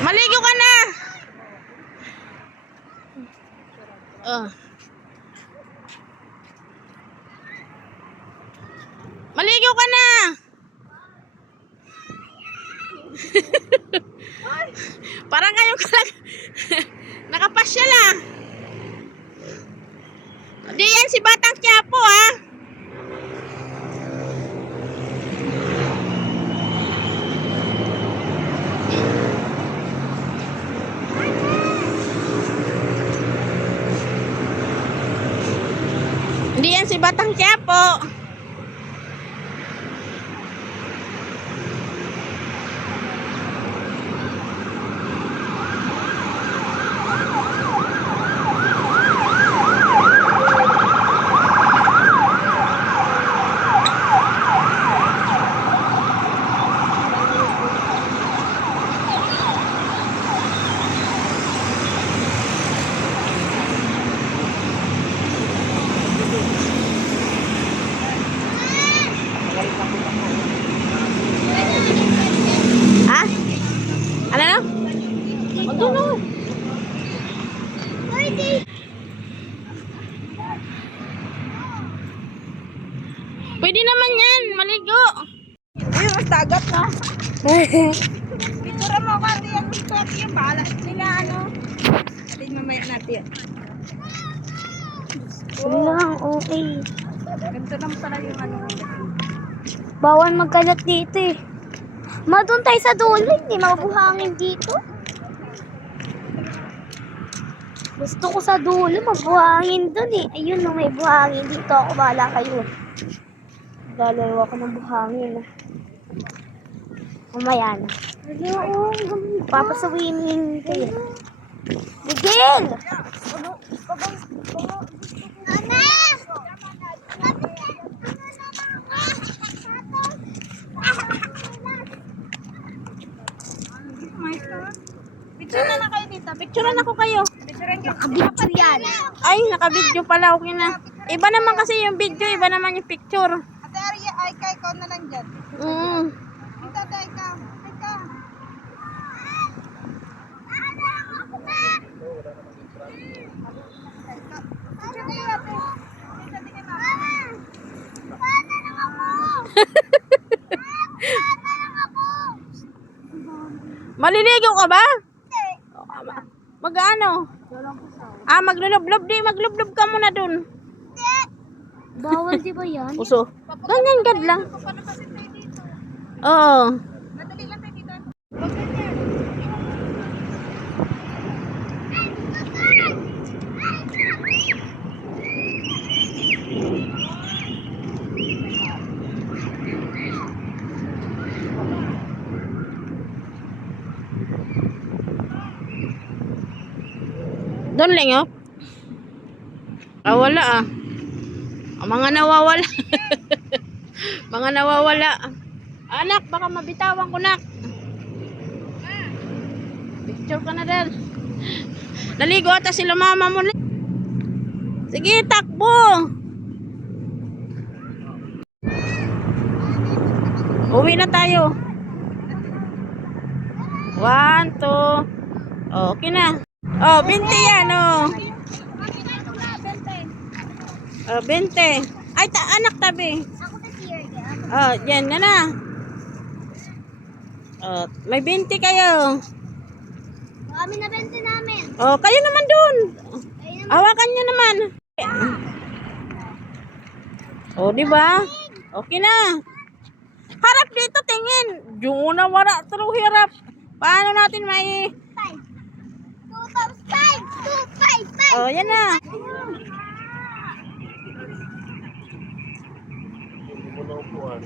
Maligo ka na. Oh. Maligo ka na. Parang kayo nakapasya lang. Di yan si Batang Quiapo ha. Di yan si Batang Quiapo. Ha? Ano na? Ano na? Pwede naman yan, maligo. Ayun, mas dagat na. Picture mo kasi yung TikTok yung bahala sila ano. Atin mamaya natin. Lang, okay. Ganito lang pala yung ano. Bawal magkalat dito eh. Doon tayo sa dulo, hindi mabuhangin dito. Gusto ko sa dulo, mabuhangin doon eh. Ayun, no, may buhangin dito. Ako bahala kayo. Galaw ako ng buhangin. Mamaya na. Ayun, papasawinin kayo. Miguel! Picture na kayo dito. Picturean ako kayo. Picturean kayo. Nakabidyo yan. Ay, naka-video pala. Okay na. Iba naman kasi yung video, iba naman yung picture. Ate Arya, ay kay ikaw na lang dyan. Dito, ate, ikaw. Ikaw. Picture kayo, ate. Dito, tingin mo. Maliligo ka ba? Mag-ano? Maglulublob. Di, maglublob ka muna dun. Bawal di ba yan? Uso. Ganyan gad lang. Paano kasi tayo dito? Oo. Madali lang tayo dito. Doon lang oh. Wala ah. Ang mga nawawala. Mga nawawala. Anak, baka mabitawan ko nak. Picture ka na din. Naligo ata sila mama mo. Sige, takbo. Uwi na tayo. 1, 2. Oh, okay na. Oh, 20 yan oh. 20. Ay, anak tabi. Oh, yan na. Oh, may 20 kayo. Kami na 20 namin. Oh, kayo naman dun. Hawakan nyo naman. Oh, di ba? Okay na. Harap dito, tingin. Yung una wala, true hirap. Paano natin may... 2 times 5! 2 times 5! Oh, yan na. Hindi mo na upuan.